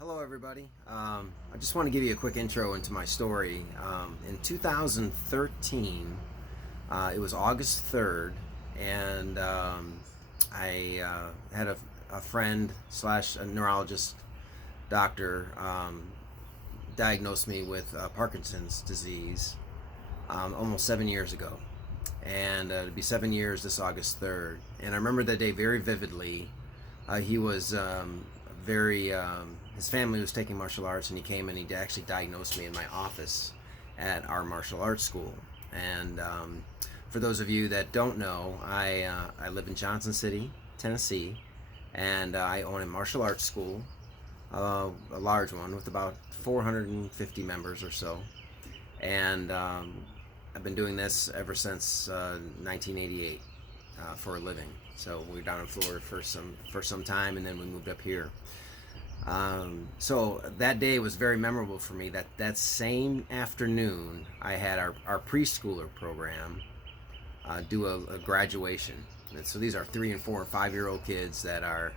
Hello, everybody. I just want to give you a quick intro into my story. In 2013, it was August 3rd, and I had a friend slash a neurologist doctor diagnosed me with Parkinson's disease almost 7 years ago. And it'd be 7 years this August 3rd. And I remember that day very vividly. He was very his family was taking martial arts, and he came and he actually diagnosed me in my office at our martial arts school. And for those of you that don't know, I live in Johnson City, Tennessee, and I own a martial arts school, a large one with about 450 members or so. And I've been doing this ever since 1988 for a living. So we were down in Florida for some time, and then we moved up here. So that day was very memorable for me. That same afternoon, I had our preschooler program do a graduation. And so these are 3 and 4 and 5-year-old kids that are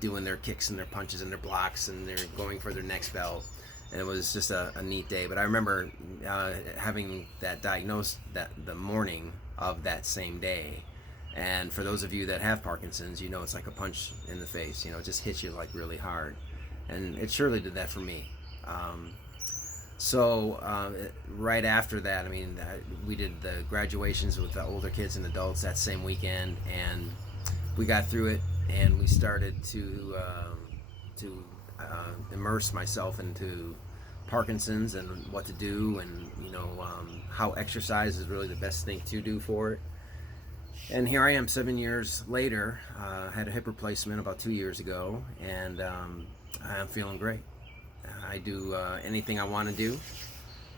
doing their kicks and their punches and their blocks, and they're going for their next belt. And it was just a neat day. But I remember having that diagnosed the morning of that same day. And for those of you that have Parkinson's, you know it's like a punch in the face. You know, it just hits you like really hard. And it surely did that for me. Right after that, I mean, we did the graduations with the older kids and adults that same weekend, and we got through it, and we started to immerse myself into Parkinson's and what to do, and how exercise is really the best thing to do for it. And here I am 7 years later. I had a hip replacement about 2 years ago, and I'm feeling great. I do anything I want to do.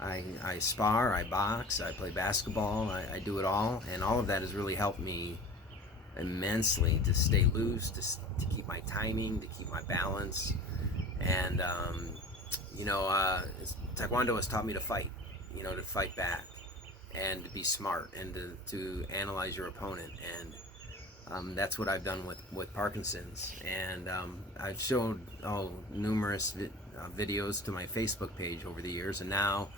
I spar, I box, I play basketball, I do it all, and all of that has really helped me immensely to stay loose, to keep my timing, to keep my balance. And Taekwondo has taught me to fight, to fight back, and to be smart, and to analyze your opponent. And that's what I've done with Parkinson's. And I've showed numerous videos to my Facebook page over the years, and now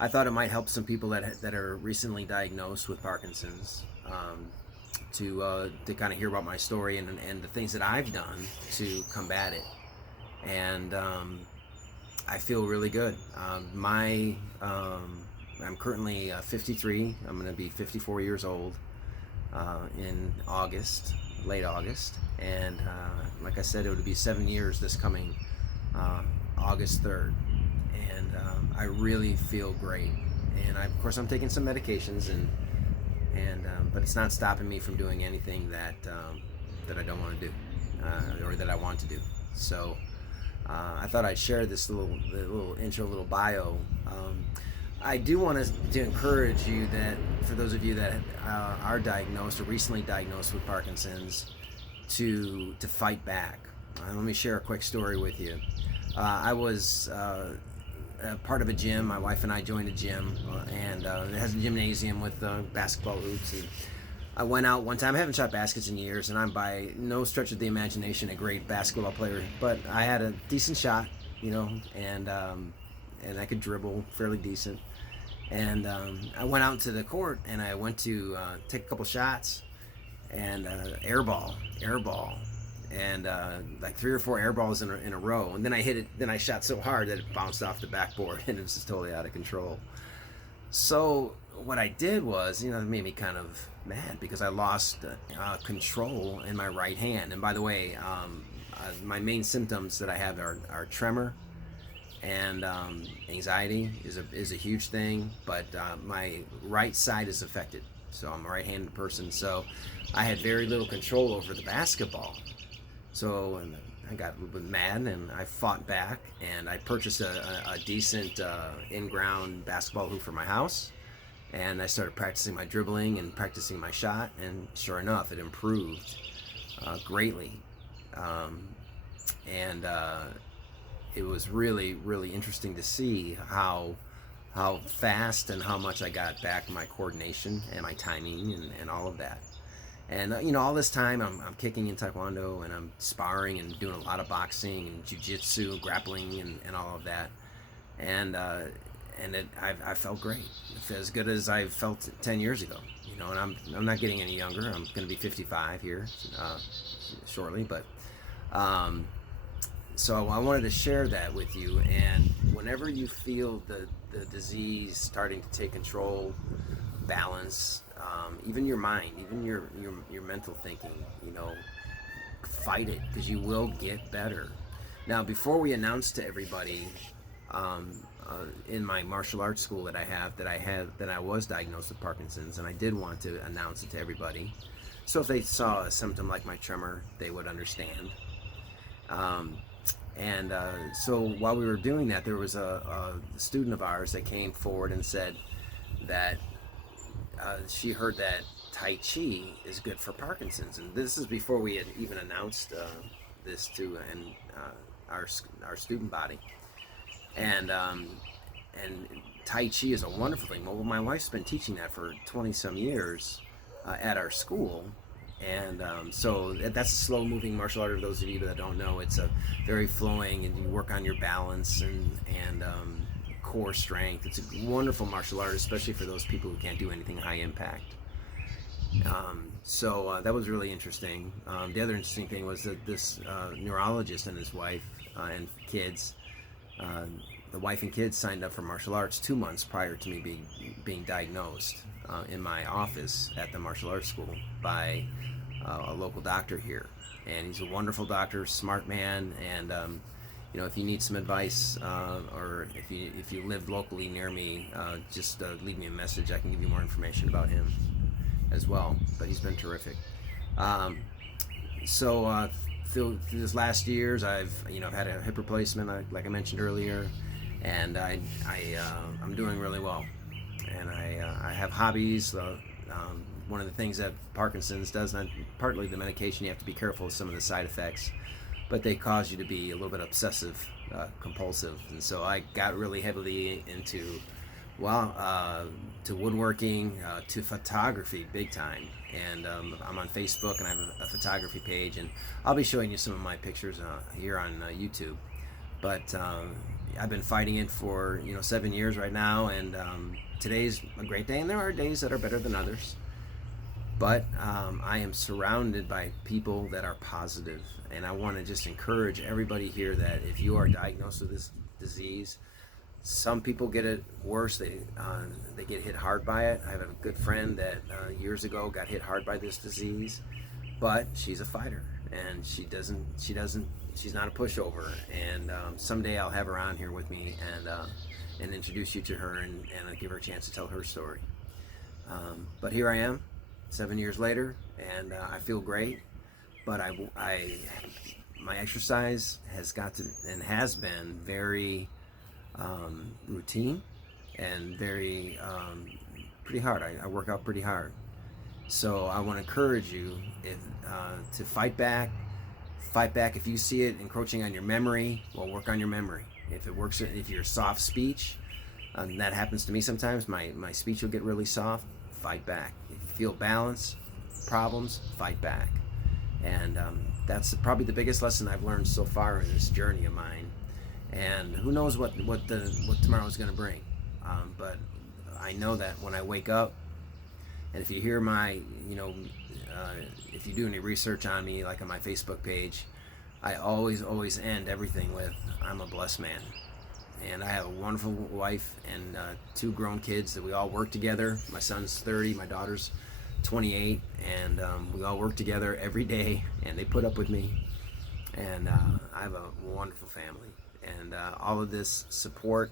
I thought it might help some people that are recently diagnosed with Parkinson's, to kind of hear about my story and the things that I've done to combat it. And I feel really good. I'm currently 53. I'm going to be 54 years old in August, late August. And like I said, it would be 7 years this coming August 3rd. And I really feel great. And of course, I'm taking some medications, but it's not stopping me from doing anything that I don't want to do, or that I want to do. So I thought I'd share this little intro, little bio. I do want to encourage you that for those of you that are diagnosed or recently diagnosed with Parkinson's, to fight back. Let me share a quick story with you. I was part of a gym. My wife and I joined a gym, and it has a gymnasium with basketball hoops. And I went out one time. I haven't shot baskets in years, and I'm by no stretch of the imagination a great basketball player, but I had a decent shot, and I could dribble fairly decent. And I went out to the court, and I went to take a couple shots, and airball, and like 3 or 4 airballs in a row. And then I hit it. Then I shot so hard that it bounced off the backboard, and it was just totally out of control. So what I did was, it made me kind of mad because I lost control in my right hand. And by the way, my main symptoms that I have are tremor, and anxiety is a huge thing. But my right side is affected, so I'm a right-handed person. So I had very little control over the basketball. So I got a little bit mad, and I fought back, and I purchased a decent in-ground basketball hoop for my house, and I started practicing my dribbling and practicing my shot, and sure enough, it improved greatly. It was really, really interesting to see how fast and how much I got back my coordination and my timing and all of that. And all this time I'm kicking in Taekwondo, and I'm sparring and doing a lot of boxing and jiu-jitsu, grappling, and all of that. And I felt great, as good as I felt 10 years ago. And I'm not getting any younger. I'm going to be 55 here shortly, but so I wanted to share that with you. And whenever you feel the disease starting to take control, balance, even your mind, even your mental thinking, fight it, because you will get better. Now, before we announce to everybody, in my martial arts school that I was diagnosed with Parkinson's, and I did want to announce it to everybody, so if they saw a symptom like my tremor, they would understand. So while we were doing that, there was a student of ours that came forward and said that she heard that Tai Chi is good for Parkinson's, and this is before we had even announced this to our student body. And Tai Chi is a wonderful thing. Well, my wife's been teaching that for 20 some years at our school. And so that's a slow moving martial art. For those of you that don't know, it's a very flowing, and you work on your balance and core strength. It's a wonderful martial art, especially for those people who can't do anything high impact. So that was really interesting. The other interesting thing was that this neurologist and his wife and kids, the wife and kids signed up for martial arts 2 months prior to me being diagnosed in my office at the martial arts school by a local doctor here. And he's a wonderful doctor, smart man, and if you need some advice, or if you live locally near me, just leave me a message. I can give you more information about him as well. But he's been terrific. So through this last years, I've had a hip replacement, like I mentioned earlier, and I'm doing really well. And I have hobbies. One of the things that Parkinson's does, and partly the medication, you have to be careful with some of the side effects, but they cause you to be a little bit obsessive, compulsive. And so I got really heavily into, to woodworking, to photography, big time. And I'm on Facebook, and I have a photography page, and I'll be showing you some of my pictures here on YouTube. But I've been fighting it for 7 years right now, and today's a great day, and there are days that are better than others. But I am surrounded by people that are positive, and I want to just encourage everybody here that if you are diagnosed with this disease, some people get it worse. They get hit hard by it. I have a good friend that years ago got hit hard by this disease, but she's a fighter, and she's not a pushover. And someday I'll have her on here with me and introduce you to her and give her a chance to tell her story. But here I am, 7 years later, and I feel great. But my exercise has been very routine and very pretty hard. I work out pretty hard. So I want to encourage you to fight back. Fight back. If you see it encroaching on your memory, well, work on your memory. If you're soft speech, that happens to me sometimes. My speech will get really soft. Fight back. If you feel balance, problems, fight back. And that's probably the biggest lesson I've learned so far in this journey of mine. And who knows what tomorrow is going to bring. But I know that when I wake up, and if you hear if you do any research on me, like on my Facebook page, I always end everything with, I'm a blessed man. And I have a wonderful wife and 2 grown kids that we all work together. My son's 30, my daughter's 28, and we all work together every day, and they put up with me. And I have a wonderful family. And all of this support,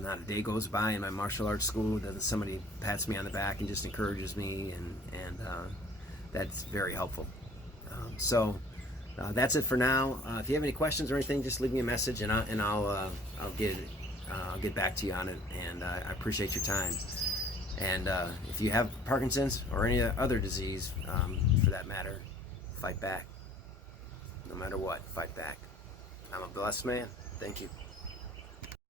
not a day goes by in my martial arts school that somebody pats me on the back and just encourages me, and that's very helpful. So that's it for now. If you have any questions or anything, just leave me a message, and I'll get back to you on it. And I appreciate your time. And if you have Parkinson's or any other disease, for that matter, fight back. No matter what, fight back. I'm a blessed man. Thank you.